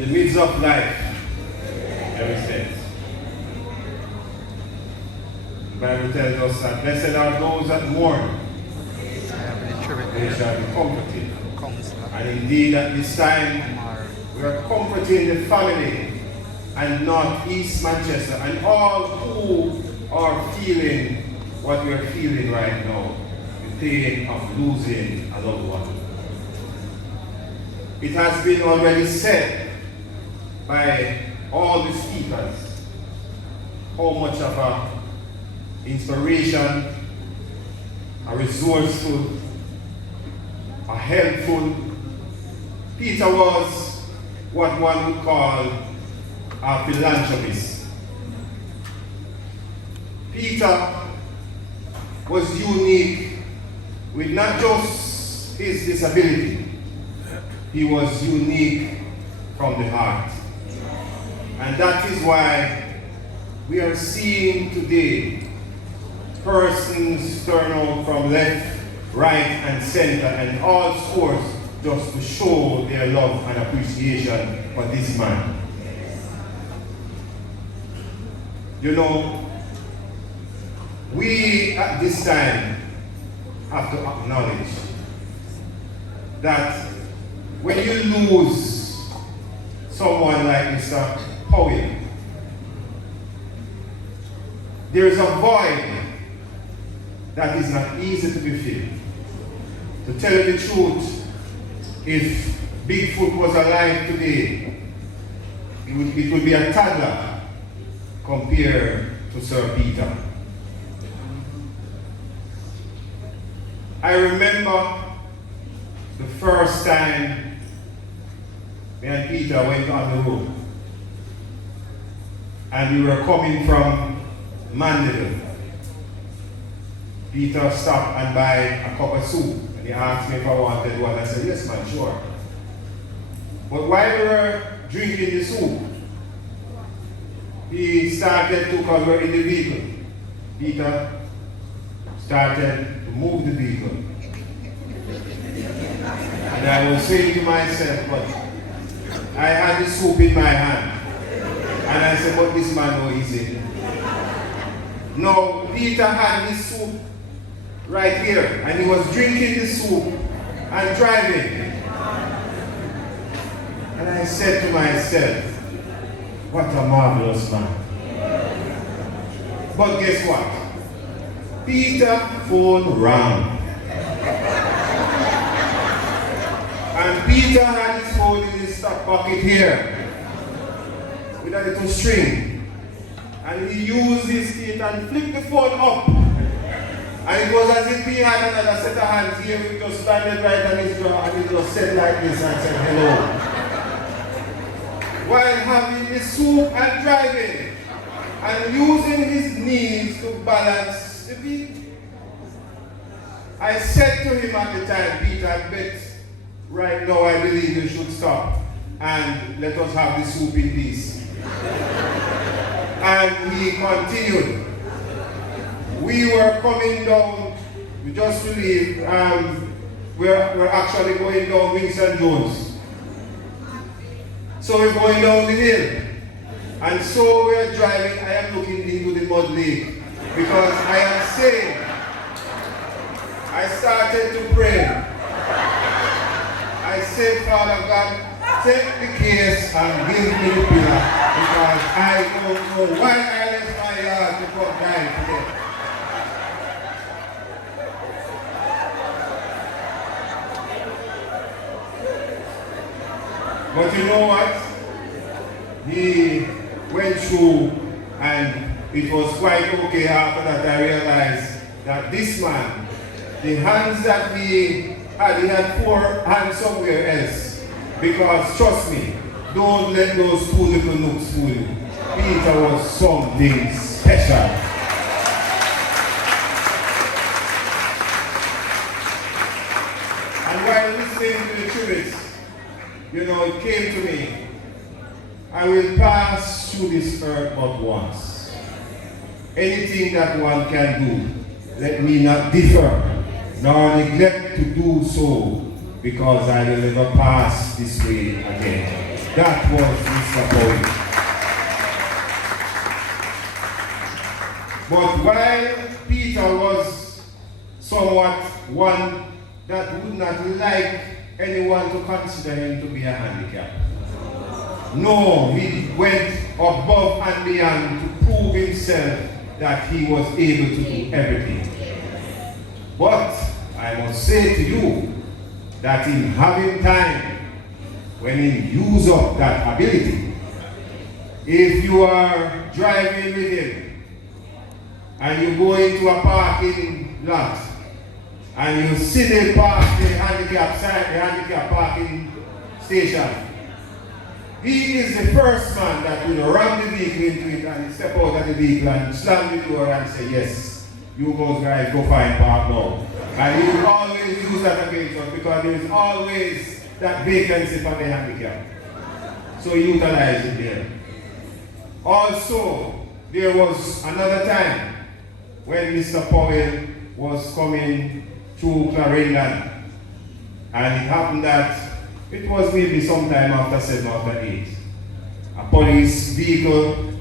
the midst of life, ever since. The Bible tells us that blessed are those that mourn, they shall be comforted. And indeed at this time, we are comforting the family and not East Manchester and all who are feeling what we are feeling right now, the pain of losing a loved one. It has been already said by all the speakers how much of a inspiration, a resourceful, a helpful Peter was, what one would call a philanthropist. Peter was unique with not just his disability, he was unique from the heart. And that is why we are seeing today persons turn out from left, right, and center, and all sorts just to show their love and appreciation for this man. You know, we at this time have to acknowledge that when you lose someone like Mr. Powell, there is a void that is not easy to be filled. To tell you the truth, if Bigfoot was alive today, it would be a toddler compared to Sir Peter. I remember the first time me and Peter went on the road, and we were coming from Mandeville. Peter stopped and buy a cup of soup, and he asked me if I wanted one. I said, yes man, sure. But while we were drinking the soup, he started to cover in the vehicle. Peter started to move the vehicle. And I was saying to myself, but I had the soup in my hand. And I said, but this man no easy. No, Peter had his soup right here, and he was drinking the soup and driving. And I said to myself, what a marvelous man. But guess what? Peter phone rang. And Peter had his phone in his top pocket here with a little string. And he used his teeth and flipped the phone up. And it was as if he had another set of hands here. He just landed right on his jaw and he just said like this and said hello. While having the soup and driving and using his knees to balance the beat. I said to him at the time, Peter, I bet right now I believe you should stop and let us have the soup in peace. And he continued. We were coming down, we just relieved, we're actually going down Winston Jones. So we're going down the hill. And so we're driving, I am looking into the mud lake because I am saying, I started to pray. I said, Father God, take the case and give me the pillar because I don't know why I left my yard to come die today. But you know what? He went through and it was quite okay. After that I realized that this man, the hands that he had 4 hands somewhere else. Because trust me, don't let those 2 little nooks fool you. Peter was something special. And while listening to the tributes, you know, it came to me, I will pass through this earth but once. Anything that one can do, let me not differ, nor neglect to do so, because I will never pass this way again. That was Mr. Powell. But while Peter was somewhat one that would not like anyone to consider him to be a handicap, no, he went above and beyond to prove himself that he was able to do everything. But I must say to you that in having time, when he use up that ability, if you are driving with him and you go into a parking lot and you see the handicap parking station, he is the first man that will ram the vehicle into it and step out of the vehicle and slam the door and say, yes, you guys go find park now. And he will always use that against us because there is always that vacancy for the handicap. So he utilized it there. Also, there was another time when Mr. Powell was coming through Clarendon, and it happened that it was maybe sometime after 7 or 8. A police vehicle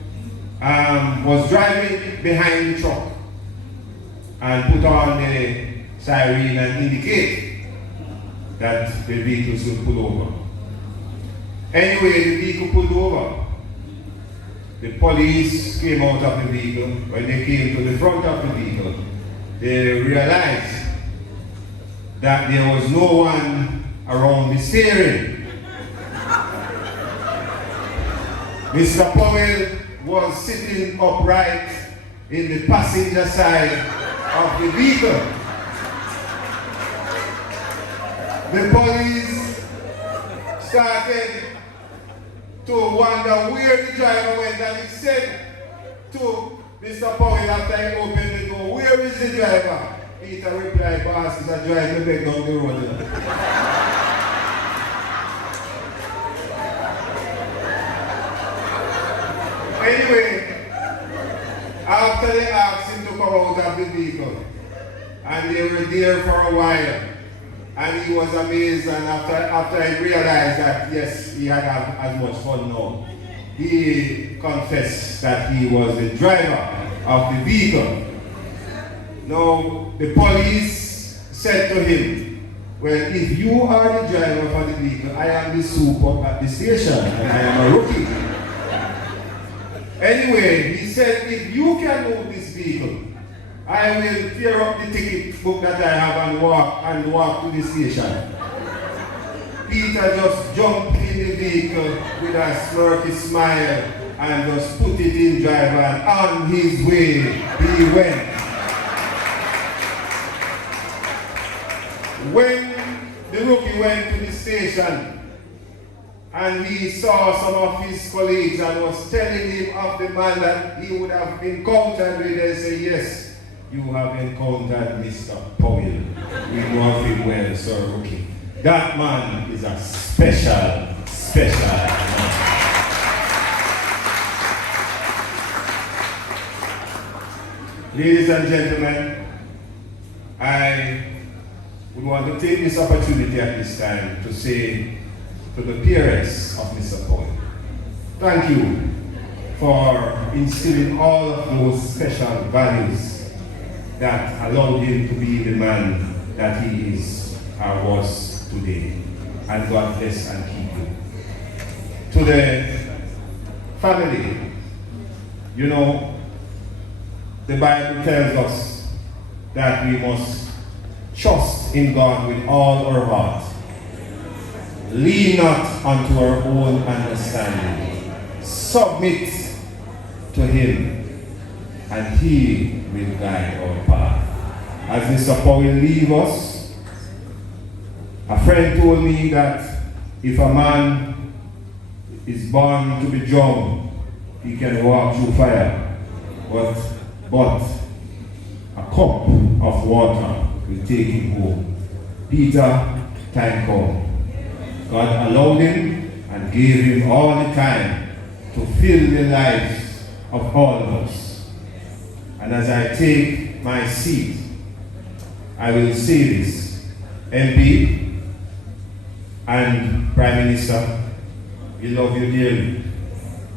was driving behind the truck and put on the siren and indicate that the vehicle should pull over. Anyway, the vehicle pulled over. The police came out of the vehicle. When they came to the front of the vehicle, they realized that there was no one around the steering. Mr. Powell was sitting upright in the passenger side of the vehicle. The police started to wonder where the driver went, and he said to Mr. Powell after he opened the door, "Where is the driver?" Peter replied, "Boss, is a driver back down the road." Anyway, after they asked him to come out of the vehicle, and they were there for a while, and he was amazed, and after he realized that, yes, he had as much fun now, he confessed that he was the driver of the vehicle. Now, the police said to him, "Well, if you are the driver for the vehicle, I am the super at the station, and I am a rookie." Anyway, he said, "If you can move this vehicle, I will tear up the ticket book that I have and walk to the station." Peter just jumped in the vehicle with a smirky smile and just put it in drive, and on his way he went. When the rookie went to the station and he saw some of his colleagues and was telling him of the man that he would have encountered with, they say, "Yes, you have encountered Mr. Powell. We know him well, Sir Rookie. That man is a special man." Ladies and gentlemen, I would want to take this opportunity at this time to say to the parents of Mr. Powell, thank you for instilling all of those special values that allowed him to be the man that he is or was today. And God bless and keep you. To the family, you know, the Bible tells us that we must trust in God with all our heart. Lean not unto our own understanding. Submit to Him, and He will guide our path. As Mr. Powell leaves us, a friend told me that if a man is born to be young, he can walk through fire, but a cup of water will take him home. Peter, time come. God allowed him and gave him all the time to fill the lives of all of us. And as I take my seat, I will say this: MP and Prime Minister, we love you dearly.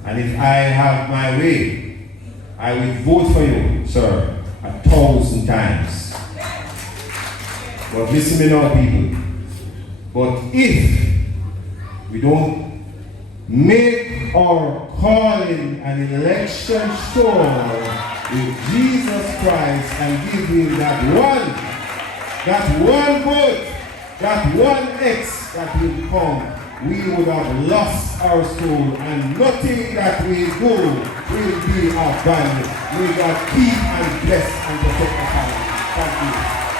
And if I have my way, I will vote for you, sir, 1,000 times. But listen to me now, people. But if we don't make our calling an election sure with Jesus Christ and give him that one vote, that one X that will come, we would have lost our soul, and nothing that we do will be of value. May God keep and bless and protect us all. Thank you.